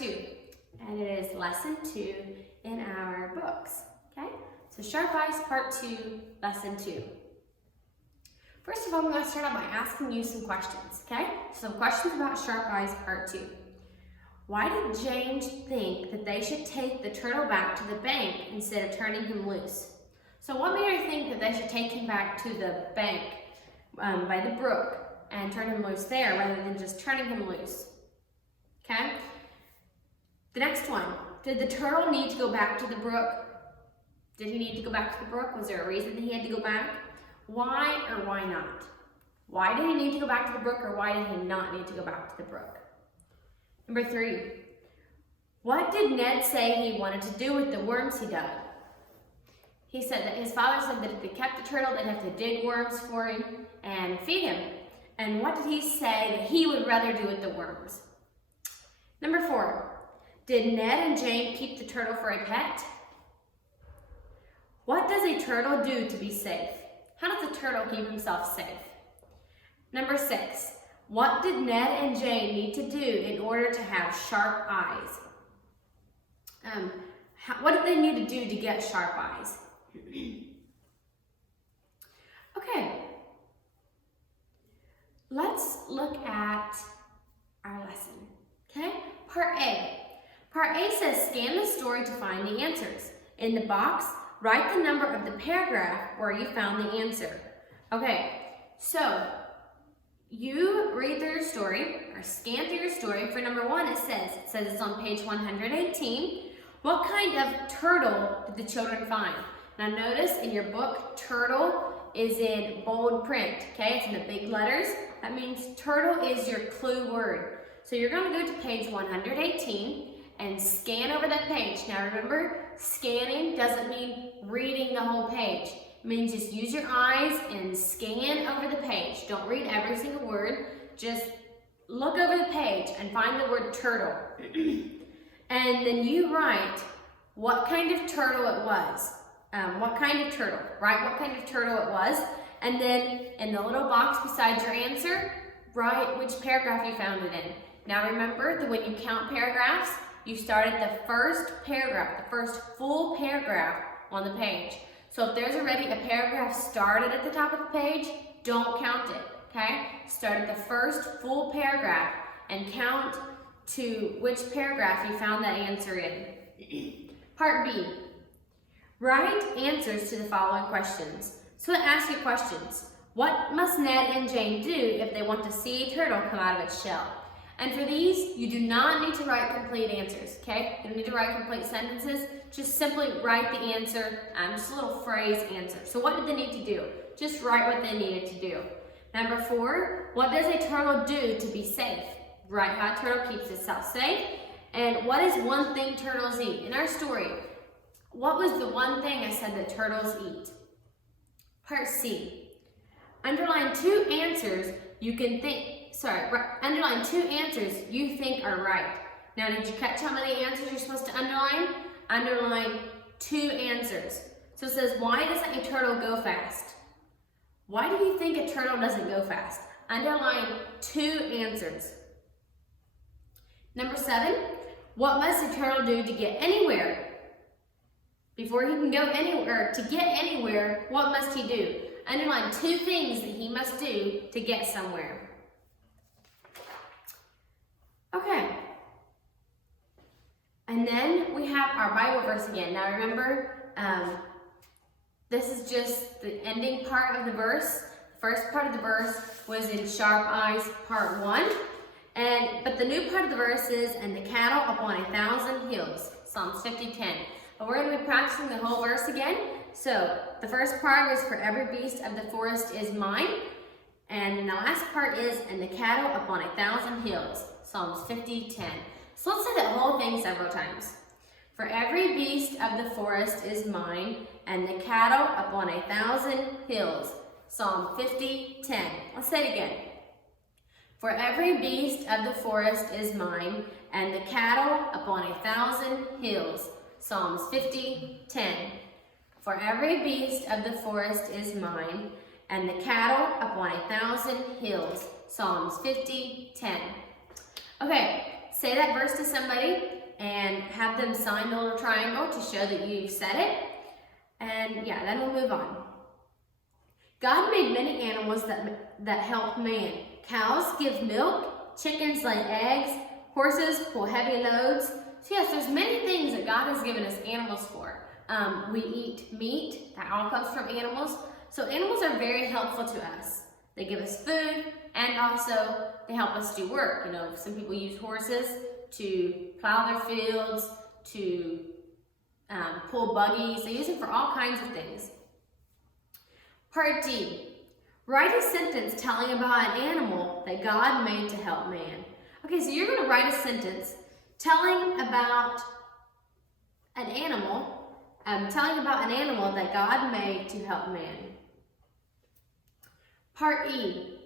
2, and it is lesson 2 in our books, okay? So Sharp Eyes Part 2, lesson 2. First of all, I'm going to start out by asking you some questions, okay? Some questions about Sharp Eyes Part 2. Why did James think that they should take the turtle back to the bank instead of turning him loose? So what made her think that they should take him back to the bank by the brook and turn him loose there rather than just turning him loose? Okay? The next one, did the turtle need to go back to the brook? Did he need to go back to the brook? Was there a reason that he had to go back? Why or why not? Why did he need to go back to the brook, or why did he not need to go back to the brook? Number 3, what did Ned say he wanted to do with the worms he dug? He said that his father said that if they kept the turtle, they'd have to dig worms for him and feed him. And what did he say that he would rather do with the worms? Number 4, did Ned and Jane keep the turtle for a pet? What does a turtle do to be safe? How does a turtle keep himself safe? Number 6, what did Ned and Jane need to do in order to have sharp eyes? What did they need to do to get sharp eyes? Okay, let's look at our lesson, okay? Part A. Part A says scan the story to find the answers. In the box, write the number of the paragraph where you found the answer. Okay, so you read through your story, or scan through your story. For number 1, it says it's on page 118. What kind of turtle did the children find? Now notice in your book, turtle is in bold print, okay? It's in the big letters. That means turtle is your clue word. So you're going to go to page 118 and scan over that page. Now remember, scanning doesn't mean reading the whole page. It means just use your eyes and scan over the page. Don't read every single word. Just look over the page and find the word turtle. And then you write what kind of turtle it was. What kind of turtle, right? What kind of turtle it was. And then in the little box beside your answer, write which paragraph you found it in. Now remember that when you count paragraphs, you start at the first paragraph, the first full paragraph on the page. So if there's already a paragraph started at the top of the page, don't count it, okay? Start at the first full paragraph and count to which paragraph you found that answer in. Part B. Write answers to the following questions. So it asks you questions. What must Ned and Jane do if they want to see a turtle come out of its shell? And for these, you do not need to write complete answers, okay? You don't need to write complete sentences. Just simply write the answer, just a little phrase answer. So what did they need to do? Just write what they needed to do. Number 4, what does a turtle do to be safe? Write how a turtle keeps itself safe. And what is one thing turtles eat? In our story, what was the one thing I said that turtles eat? Part C. Underline 2 answers underline 2 answers you think are right. Now, did you catch how many answers you're supposed to underline? Underline 2 answers. So it says, why doesn't a turtle go fast? Why do you think a turtle doesn't go fast? Underline 2 answers. Number 7, what must a turtle do to get anywhere? Before he can go anywhere, to get anywhere, what must he do? Underline 2 things that he must do to get somewhere. Okay. And then we have our Bible verse again. Now remember, this is just the ending part of the verse. The first part of the verse was in Sharp Eyes Part 1. But the new part of the verse is, and the cattle upon 1,000 hills, Psalms 50:10. But we're going to be practicing the whole verse again. So the first part was, for every beast of the forest is mine. And the last part is, and the cattle upon 1,000 hills, Psalms 50:10. So let's say that whole thing several times. For every beast of the forest is mine, and the cattle upon 1,000 hills, Psalm 50:10. Let's say it again. For every beast of the forest is mine, and the cattle upon 1,000 hills, Psalms 50:10. For every beast of the forest is mine, and the cattle upon 1,000 hills, Psalms 50:10. Okay, say that verse to somebody and have them sign the little triangle to show that you've said it. And yeah, then we'll move on. God made many animals that help man. Cows give milk, chickens lay eggs, horses pull heavy loads. So yes, there's many things that God has given us animals for. We eat meat, that all comes from animals. So animals are very helpful to us. They give us food, and also they help us do work. You know, some people use horses to plow their fields, to pull buggies. They use them for all kinds of things. Part D, write a sentence telling about an animal that God made to help man. Okay, so you're going to write a sentence telling about an animal that God made to help man. Part E,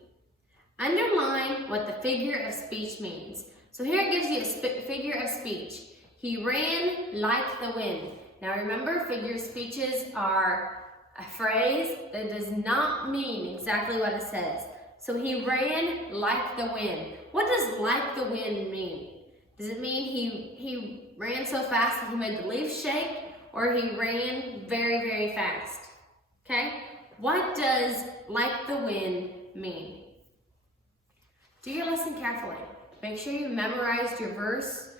underline what the figure of speech means. So here it gives you a figure of speech. He ran like the wind. Now remember, figure of speeches are a phrase that does not mean exactly what it says. So he ran like the wind. What does like the wind mean? Does it mean he ran so fast that he made the leaves shake, or he ran very, very fast? Okay? What does like the wind mean? Do your lesson carefully. Make sure you memorized your verse.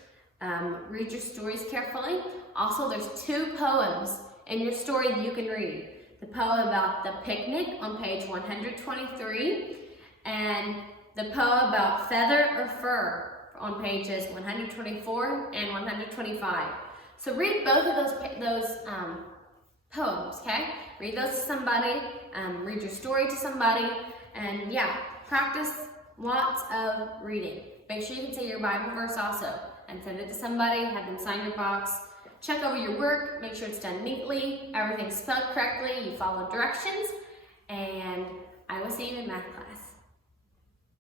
Read your stories carefully. Also, there's 2 poems in your story that you can read. The poem about the picnic on page 123, and the poem about feather or fur on pages 124 and 125. So read both of those poems, okay? Read those to somebody, read your story to somebody, and yeah, practice lots of reading. Make sure you can say your Bible verse also, and send it to somebody, have them sign your box. Check over your work, make sure it's done neatly, everything's spelled correctly, you follow directions, and I will see you in math class.